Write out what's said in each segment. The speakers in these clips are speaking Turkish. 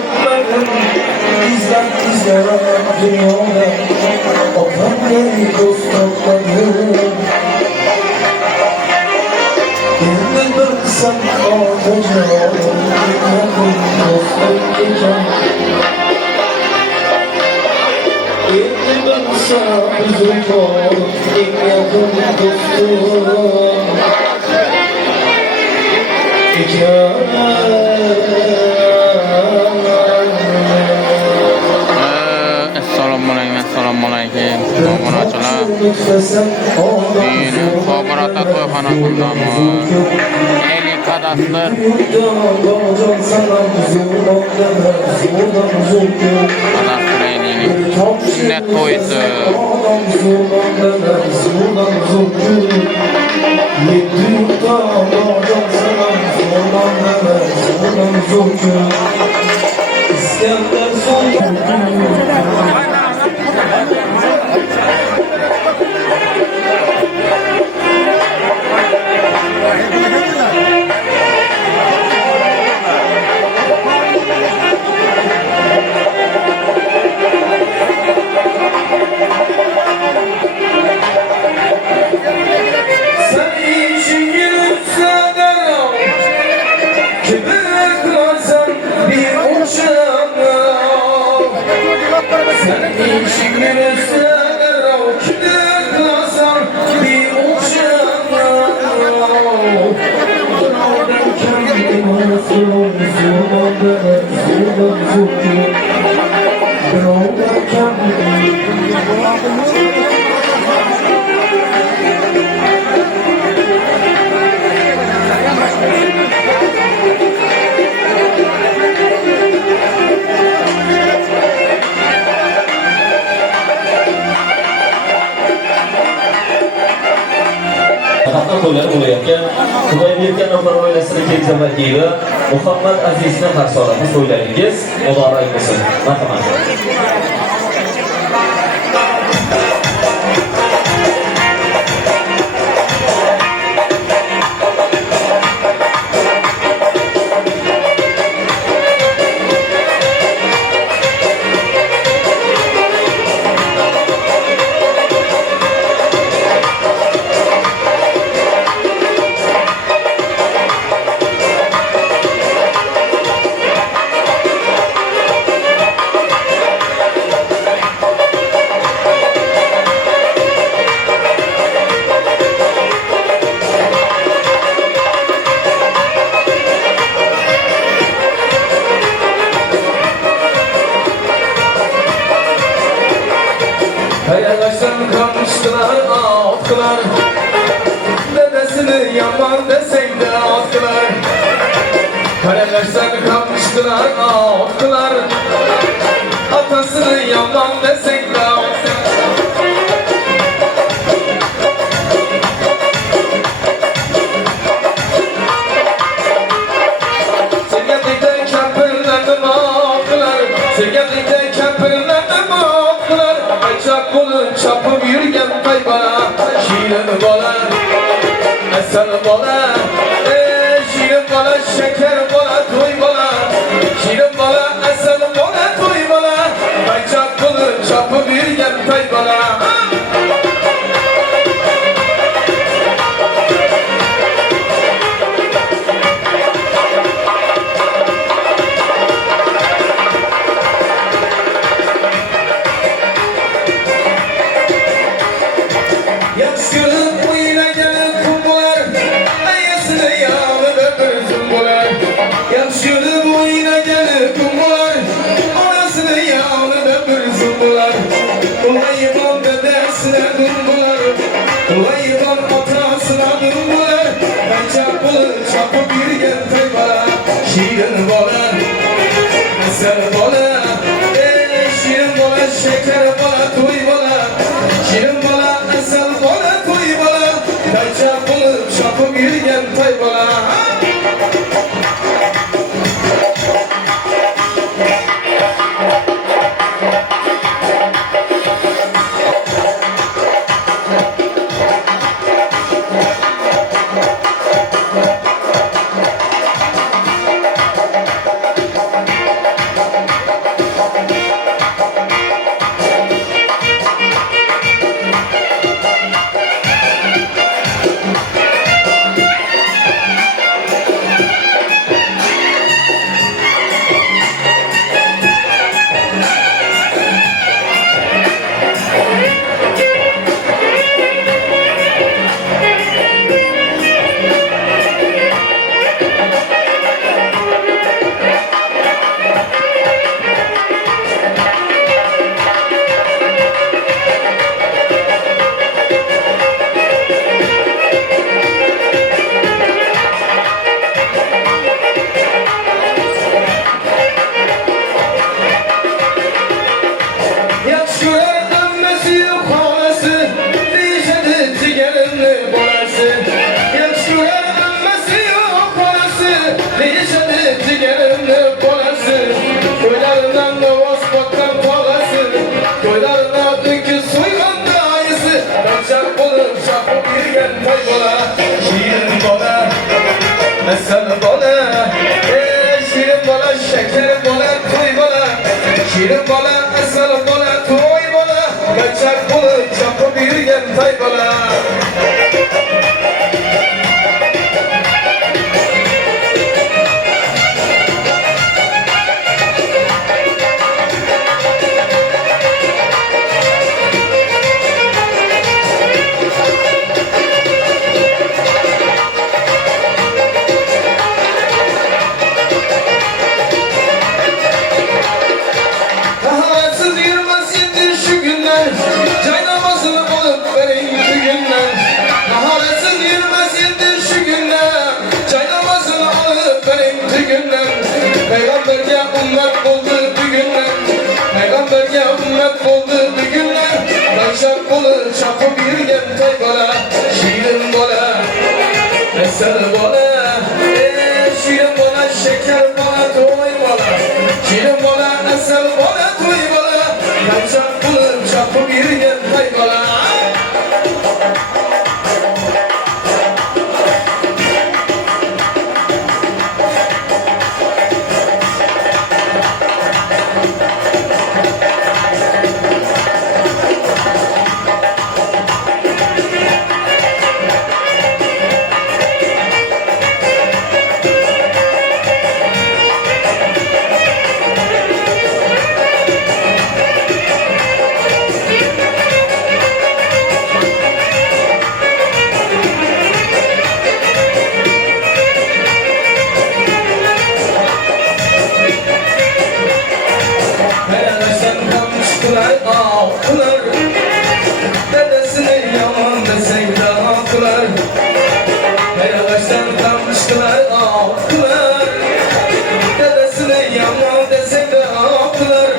dostluklarım bizden izlere dünyada Otan beni dostluklarım Yerine bıraksam kalacağım Yakın dostluk iken Yerine bıraksam üzülmem Yakın dostluk Assalamualaikum. Obunachilar. Meni Fabrata to'yxonasindami? Eli kadastr. Kadastr elini. Sünnet to'yisi. To'ylar bo'layotgan Xudoybekka nafar oilasini keksa vakili Muhammad Azizni qarshi olamiz. To'ylaringiz muborak bo'lsin. Marhamat. Dedesini yaman desek de attılar Kalelersen kalmıştılar attılar Atasını yaman desek de attılar Sevgililikte kempirledim attılar Sevgililikte kempirledim attılar Açak bunu çapıp yürgen kaybana Şiirin bana Esel bana, şirin bana, şeker bana, toy bana Şirin bana, esel bana, toy bana Kaçak bunu çapı bir gel tay bana Yakışırım bu yine gelin kumlar Ayasını yağlı da gözüm bular Yakışırım bu yine gelin kumlar Orasını yağlı da gözüm bular Ulayıman dedesine durdular Ulayıman atasına durdular Kaçak bulur çapı bir gel tayvara Şirin bana, eser bana Şirin bana, şeker bana, toy bana Şirin bana, eser bana, toy bana Kaçak bulur çapı bir gel tayvara asal bola, şirin bola, şeker bola, toy bola, şirin bola, asal bola, toy bola, kaçak bola, çapı bir gen tay bola. Tahatsız yürümesin şu günler, cay namazını alıp vereyim şu günler. Tahatsız yürümesin şu günler, cay namazını alıp vereyim şu günler. Peygamberge ümmet oldu bu günler, Peygamberge ümmet oldu bu günler. Kaçak bolu çapı bir gen tay bola, şirin bola, esel bola, şirin bola, şeker bola, toy bola, şirin bola, esel bola, toy bola, kaçak bolu çapı bir gen tay bola. Heresen kalmıştılar ağlar, dedesine yaman desek de haklar. Heresen kalmıştılar ağlar, dedesine yaman desek de haklar.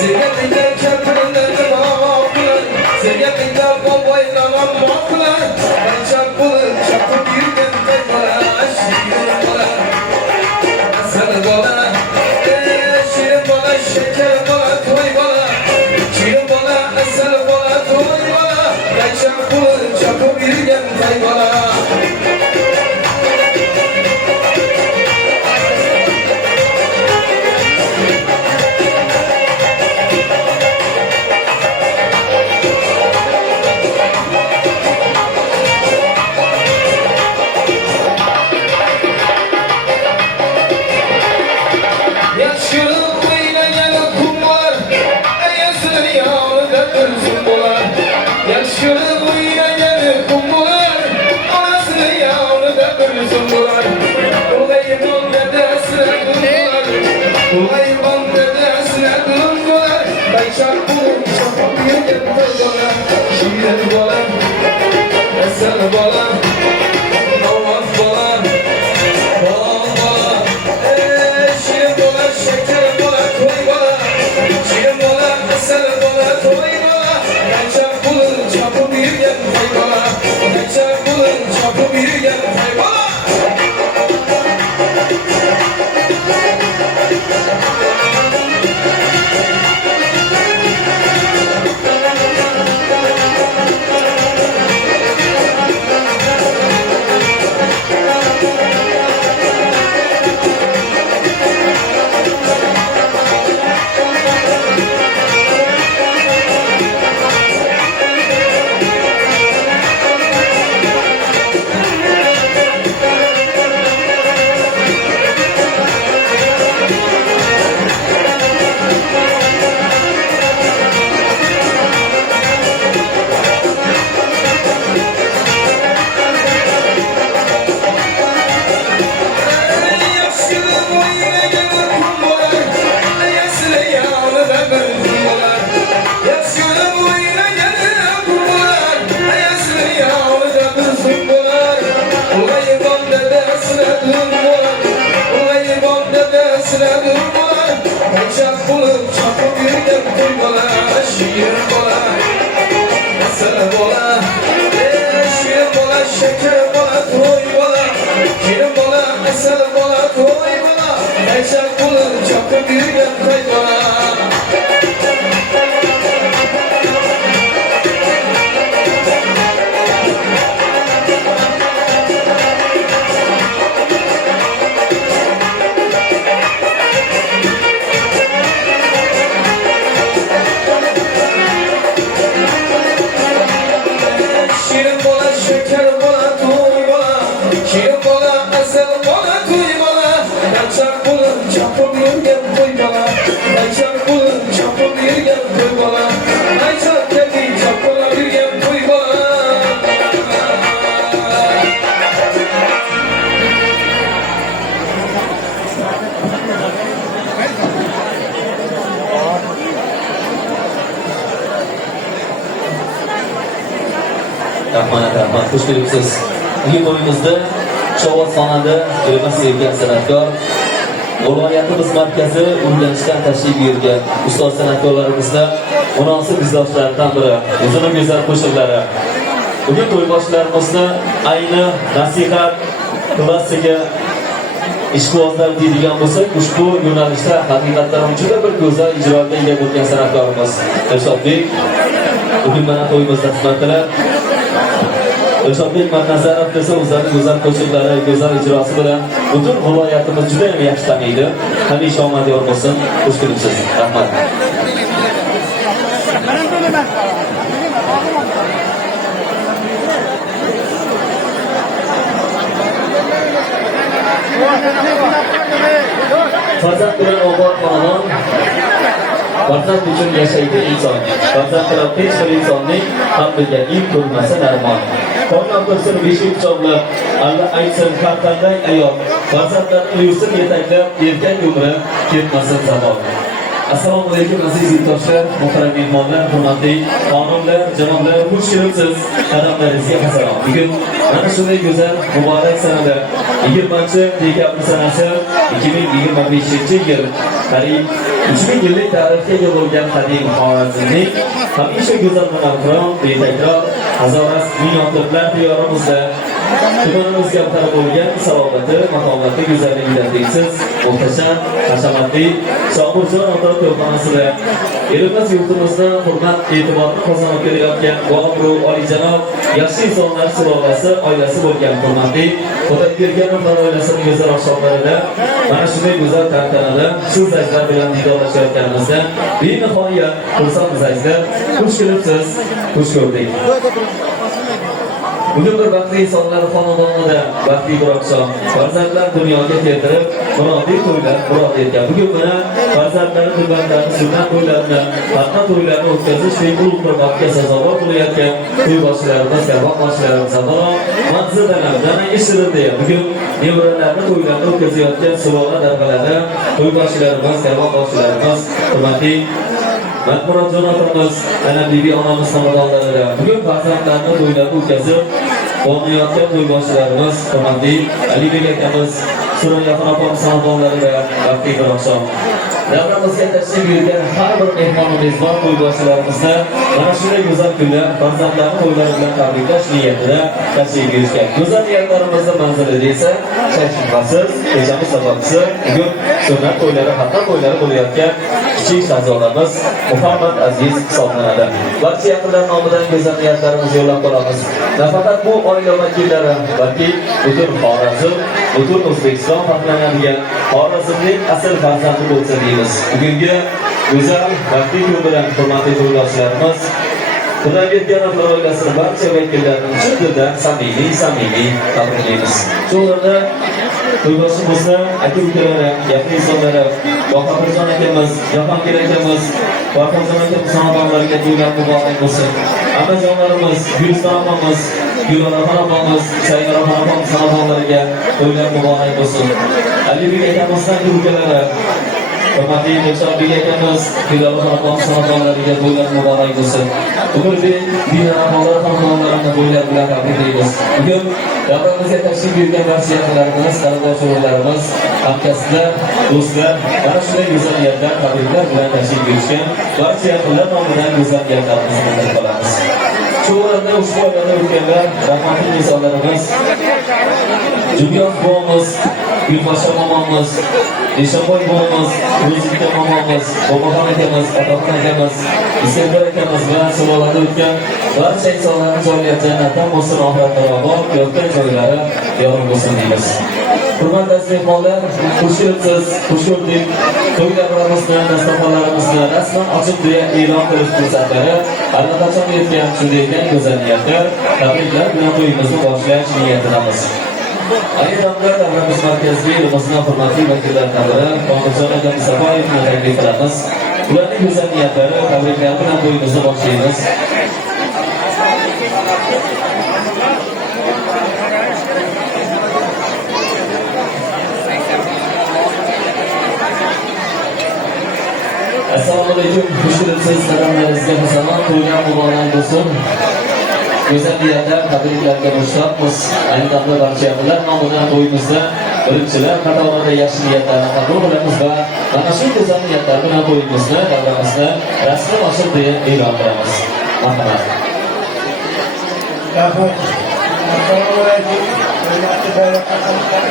Zeynep'in köpründen de haklar, Zeynep'in babayla haklar. Kaçak bulur çapı bir gen tay bola, şirin bola, asal bola, şirin bola, şeker bola, toy bola, şirin bola, asal bola, toy bola, kaçak bulur çapı bir gen tay bola. Yaşlı kuyuna gelip kumlar, ayasını yağlıda gözüm bular. Yaşlı kuyuna gelip kumlar, anasını yağlıda gözüm bular. Ulayıban dedesine durdular, ulayıban dedesine durdular. Kaçak bulup çapı bir gen tay bola, şirin bola, esel bola, avaz bola, bal bola, şirin bola, şeker bola, toy bola, şirin bola, asal bola, toy bola. Kaçak bulur çapı bir gen tay bola, kaçak bulur çapı bir gen tay bola. Kaçak bulup çapı bir gen tay bola, şirin bola, asal bola, şirin bola, şeker bola, toy bola, şirin bola, asal bola, toy bola. Kaçak bulup çapı bir gen tay bola. chopib yurgan to'y bola aychar bo'lib chopib yurgan to'y bola aychar kading chopib yurgan to'y bola Rahmat, xush kelibsiz. Bugun to'yimizda Shovot xonanda Yurmas sevgan san'atkor viloyatimiz markazi Urganchdan tashrif buyurgan ustoz san'atkorlarimizda munosib izdoshlardan biri, o'zining go'zal qo'shiqlari. Bugun to'yboshlarimizni ayni nasihat klassika ishqibozlar deydigan bo'lsak, ushbu yo'nalishda haqiqatan juda bir go'zal ijroga ega bo'lgan san'atkorimiz Dilshodbek bugun mana to'yimizda xizmat qilib Dilshodbek Matnazarov desa o'zining go'zal qo'shiqlari, go'zal ijrosi bilan butun viloyatimiz juda ham yaxshi taniydi. Hamisha omadyor bo'lsin. Xush kelibsiz. Rahmat. Farzand bilan obod xonadon, farzand uchun yashaydi inson. Farzand bilan hech bir insonning qalbiga ilk ko'rmasa darmon. Qornam ko'rsin beshik chog'lab, alla aytsin har qanday ayol. Farzandlarni yursin yetaklab, erkak umri ketmasin zamon. Assalomu alaykum aziz yurtdoshlar, muhtaram mehmonlar, hurmatli xonimlar, janoblar, xush kelibsiz. Qadamlaringizga hasalom. Bugun mana shunday go'zal muborak sanada 20-dekabr sanasi 2025-yil qariyb 3000 yillik tarixga ega bo'lgan qadim Xorazmning hamisha go'zal navqiron, betakror, hazorat minoturlar diyorimizda tumanimizga qarab bo'lgan salobati, maqomati, go'zalligidan teksiz, muhtasham, hashamatli Shohurjon ota ko'rxonasida elimiz yurtimizda hurmat e'tiborni qozonib kelayotgan Boobro' olijanob yaxshi insonlar sulolasi, oilasi bo'lgan hurmatli Xudoyberganov oilasining go'zal oqshomlarida mana shunday go'zal tantanada shu zajlar bilan diydorlashayotganimizda benihoya xursandmiz azizlar. Xush kelibsiz, xush ko'rdik. Bugun bir baxtli insonlar xonadonida baxtli bir oqshom farzandlar dunyoga keltirib, murodli to'ylar murod etgan. Bugun mana farzandlari turbanlarini, sunnat to'ylarini, xatna to'ylarini o'tkazish ulug' bir vaqtga sazovor bo'layotgan to'yboshchilarimiz, karvonboshchilarimiz avvalo manzildalar, janangi shirinda bugun nevaralarni to'ylarni o'tkazayotgan sulola darbalari, to'yboshchilarimiz, karvonboshchilarimiz, hurmatli Matmurodjon otamiz, ana bibi onamiz xonadonlarida bugun farzandlarni to'ylarni o'tkazib, quvonayotgan to'yboshchilarimiz, hurmatli Alibek akamiz, Surayyoxon opamiz xonadonlarida baxtli bir oqshom. Davramizga tashrif buyurgan har bir mehmonimiz bor to'yboshchilarimizni mana shunday go'zal kunda farzandlarni to'ylari bilan tabriklash niyatida tashrif buyurishgan. Go'zal niyatlarimizning manzilida esa shak shubhasiz kechamiz sababchisi bugun sunnat to'ylari, xatna to'ylari bo'layotgan kichik shahzodamiz Muhammad Aziz hisoblanadi. Barcha yaqinlar nomidan go'zal niyatlarimizni yo'llab qolamiz. Nafaqat bu oila vakillari, balki butun Xorazm, butun O'zbekiston faxrlanadigan Xorazmning asl farzandi bo'lsa deymiz. Bugungi go'zal baxtli kun bilan hurmatli to'ydoshlarimiz Xudoyberganov oilasining barcha vakillarini chin dildan samimiy tabriklaymiz. Shu o'rinda to'yboshimizni aka-ukalari, yaqin insonlari, Boqirjon akamiz, Jahongir akamiz, Boqirjon akamiz xonadonlariga to'ylar muborak bo'lsin. Amajonlarimiz, Guliston opamiz, Guloraxon opamiz, Sayyoraxon opamiz xonadonlariga to'ylar muborak bo'lsin. Alibek akamizdan aka-ukalari, hurmatli Dilshodbek akamiz, Guloraxon opamiz xonadonlariga to'ylar muborak bo'lsin. Bugun binolar xonadonlarini to'ylar bilan tabriklaymiz. Bugun davramizga tashrif buyurgan barcha yaqinlarimiz, qarindosh urug'larimiz, hamkasblar, do'stlar, mana shunday go'zal niyatlar, tabriklar bilan tashrif buyurishgan barcha yaqinlar nomidan go'zal niyatlarimizni bildirib qolamiz. Shu o'rinda ushbu oilada o'tganlar, rahmatli insonlarimiz, Jubiyon bobomiz, Gulxo'sha momomiz, Eshaboy bobomiz, Ro'zika momomiz, Boboxon akamiz, Otaxon akamiz, Iskandar akamiz bilan sulolada o'tgan barcha insonlarning joylari jannatdan bo'lsin, oxiratda obod, yotgan joylari yorug' bo'lsin deymiz. Hurmatli aziz mehmonlar, xush kelibsiz, xush ko'rdik. To'ylarimizni, dasturxonlarimizni rasman ochib deya e'lon qilish fursatlari allaqachon yetgan shunday go'zal niyatlar, tabriklar bilan to'yimizni boshlash niyatidamiz. Ayni damda davramiz markaziga elimizning hurmatli vakillaridan biri Omirjon aka Mustafoyevni taklif qilamiz. Ularning go'zal niyatlari, tabriklari bilan to'yimizni boshlaymiz. Assalomu alaykum. Xushkelibsiz qadamlaringizga salom, to'ylar muborak bo'lsin. Go'zal niyatlar, tabriklarga mushtoqmiz. Ayni damda barcha yaqinlar nomidan to'yimizda birinchilar qatorida yaxshi niyatlarni qabul qilamiz va mana shu go'zal niyatlar bilan to'yimizni, davramizni rasman ochib deya e'lon qilamiz. Marhamat. Assalomu alaykum. Hurmatli davlat xodimlari.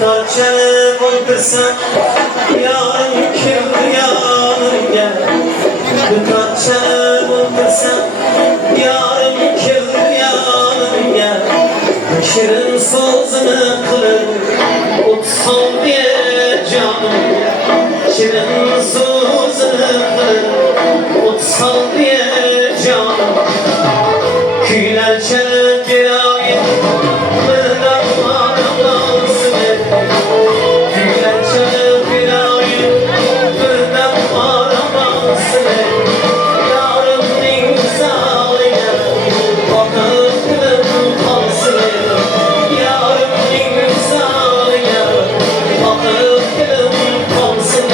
Tarçanı buldursam yarın kim yarın gel. Tarçanı buldursam yarın kim yarın gel. Şirin sözünü kırıp utsal diye canım. Şirin sözünü kırıp utsal diye canım. Küyler çelip girayım bırdak aramlansın. Küyler çelip girayım bırdak aramlansın. Yarın imzalıya bakıp kılım kalsın. Yarın imzalıya bakıp kılım kalsın.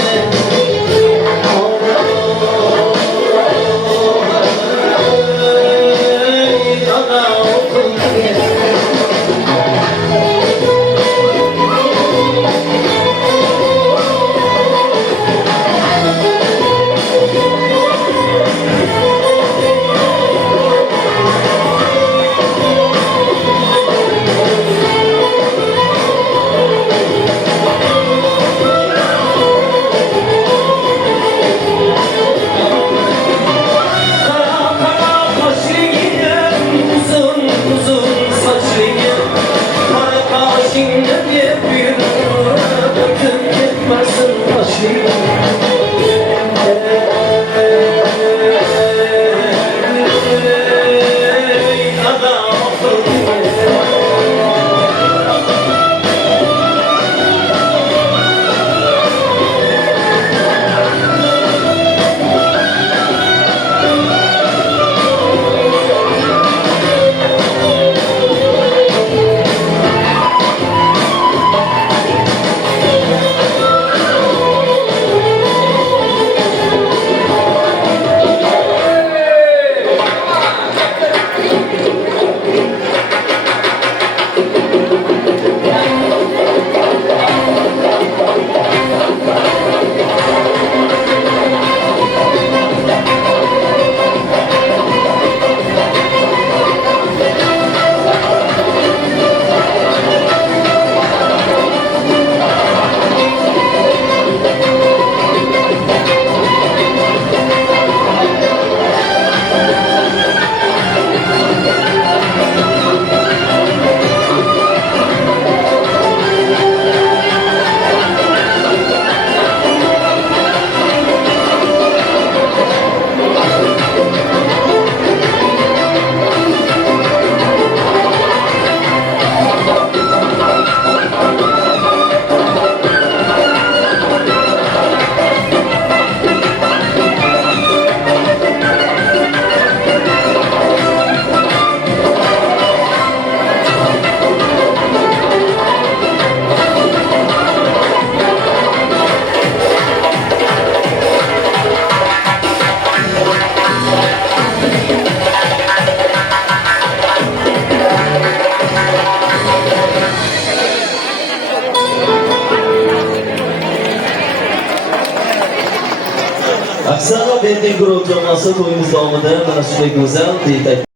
Aksana Bending guruh jamoasi to'yimiz davomida mana shunday go'zal betakror